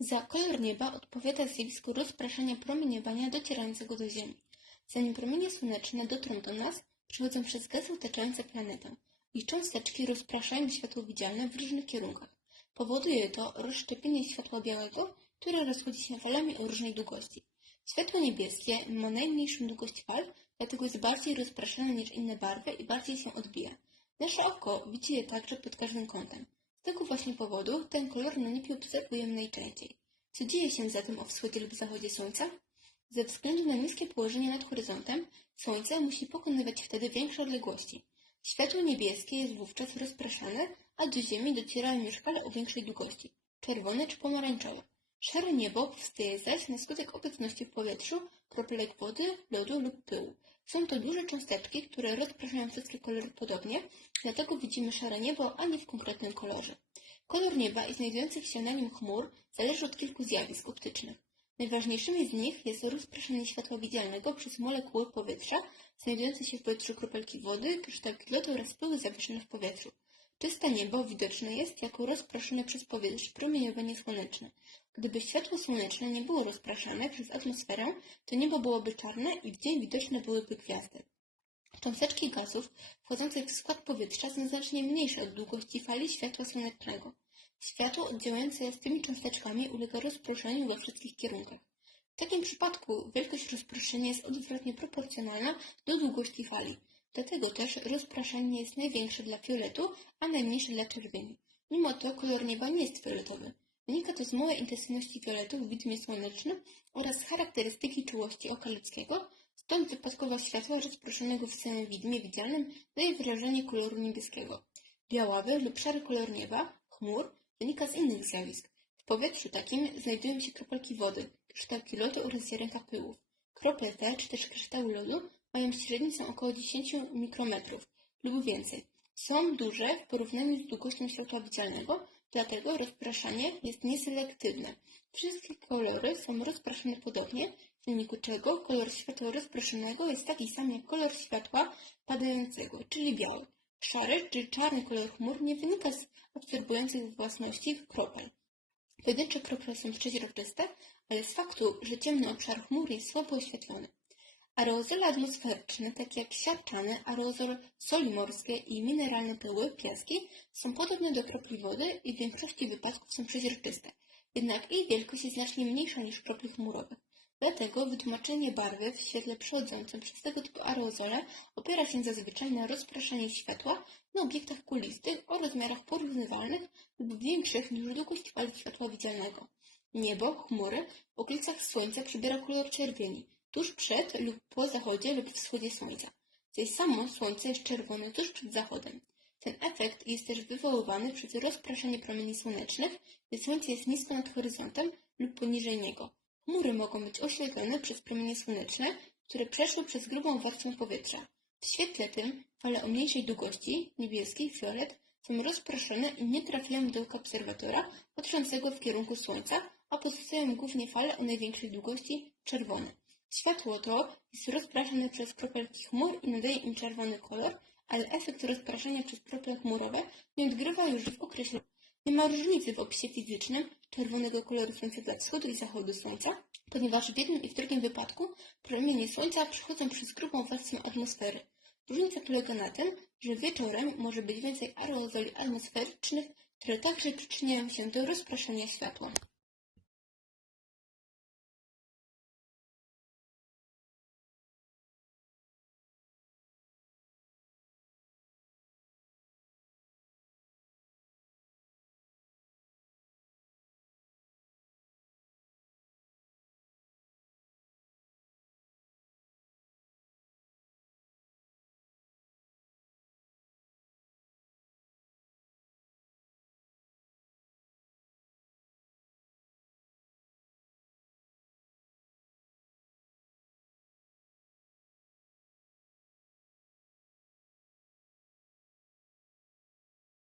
Za kolor nieba odpowiada zjawisko rozpraszania promieniowania docierającego do Ziemi. Zanim promienie słoneczne dotrą do nas, przechodzą przez gazy otaczające planetę. Ich cząsteczki rozpraszają światło widzialne w różnych kierunkach. Powoduje to rozszczepienie światła białego, które rozchodzi się falami o różnej długości. Światło niebieskie ma najmniejszą długość fal, dlatego jest bardziej rozpraszane niż inne barwy i bardziej się odbija. Nasze oko widzi je także pod każdym kątem. Tego właśnie powodu ten kolor na niebie obserwujemy najczęściej. Co dzieje się zatem o wschodzie lub zachodzie Słońca? Ze względu na niskie położenie nad horyzontem, Słońce musi pokonywać wtedy większe odległości. Światło niebieskie jest wówczas rozpraszane, a do Ziemi docierają już fale o większej długości czerwone czy pomarańczowe. Szare niebo powstaje zaś na skutek obecności w powietrzu kropelek wody, lodu lub pyłu. Są to duże cząsteczki, które rozpraszają wszystkie kolory podobnie, dlatego widzimy szare niebo, a nie w konkretnym kolorze. Kolor nieba i znajdujących się na nim chmur zależy od kilku zjawisk optycznych. Najważniejszymi z nich jest rozpraszanie światła widzialnego przez molekuły powietrza, znajdujące się w powietrzu kropelki wody, kryształki lodu oraz pyły zawieszone w powietrzu. Czyste niebo widoczne jest jako rozproszone przez powietrze promieniowanie słoneczne. Gdyby światło słoneczne nie było rozpraszane przez atmosferę, to niebo byłoby czarne i w dzień widoczne byłyby gwiazdy. Cząsteczki gazów wchodzących w skład powietrza są znacznie mniejsze od długości fali światła słonecznego. Światło oddziałujące z tymi cząsteczkami ulega rozproszeniu we wszystkich kierunkach. W takim przypadku wielkość rozproszenia jest odwrotnie proporcjonalna do długości fali. Dlatego też rozpraszanie jest największe dla fioletu, a najmniejsze dla czerwieni. Mimo to kolor nieba nie jest fioletowy. Wynika to z małej intensywności fioletu w widmie słonecznym oraz charakterystyki czułości oka ludzkiego, stąd wypadkowa światła rozproszonego w samym widmie widzialnym daje wyrażenie koloru niebieskiego. Białawy lub szary kolor nieba, chmur, wynika z innych zjawisk. W powietrzu takim znajdują się kropelki wody, kryształki lodu oraz ziarenka pyłów. Krople te, czy też kryształy lodu, mają średnicę około 10 mikrometrów lub więcej. Są duże w porównaniu z długością światła widzialnego, dlatego rozpraszanie jest nieselektywne. Wszystkie kolory są rozpraszane podobnie, w wyniku czego kolor światła rozproszonego jest taki sam jak kolor światła padającego, czyli biały. Szary czy czarny kolor chmur nie wynika z absorbujących własności kropel. Pojedyncze krople są przeźroczyste, ale z faktu, że ciemny obszar chmur jest słabo oświetlony. Aerozole atmosferyczne, takie jak siarczane, aerozol, soli morskie i mineralne pyły, piaski, są podobne do kropli wody i w większości wypadków są przeźroczyste. Jednak ich wielkość jest znacznie mniejsza niż kropli chmurowych. Dlatego wytłumaczenie barwy w świetle przechodzącym przez tego typu aerozole opiera się zazwyczaj na rozpraszaniu światła na obiektach kulistych o rozmiarach porównywalnych lub większych niż długość fali światła widzialnego. Niebo, chmury w okolicach Słońca przybiera kolor czerwieni, tuż przed lub po zachodzie lub wschodzie Słońca. Zaś samo Słońce jest czerwone tuż przed zachodem. Ten efekt jest też wywoływany przez rozpraszanie promieni słonecznych, gdy Słońce jest nisko nad horyzontem lub poniżej niego. Chmury mogą być oświetlone przez promienie słoneczne, które przeszły przez grubą warstwę powietrza. W świetle tym fale o mniejszej długości, niebieski, fiolet, są rozproszone i nie trafiają do oka obserwatora patrzącego w kierunku Słońca, a pozostają głównie fale o największej długości, czerwone. Światło to jest rozpraszane przez kropelki chmur i nadaje im czerwony kolor, ale efekt rozpraszania przez krople chmurowe nie odgrywa już w okresie. Nie ma różnicy w opisie fizycznym czerwonego koloru Słońca dla wschodu i zachodu Słońca, ponieważ w jednym i w drugim wypadku promienie Słońca przechodzą przez grubą warstwę atmosfery. Różnica polega na tym, że wieczorem może być więcej aerozoli atmosferycznych, które także przyczyniają się do rozpraszania światła.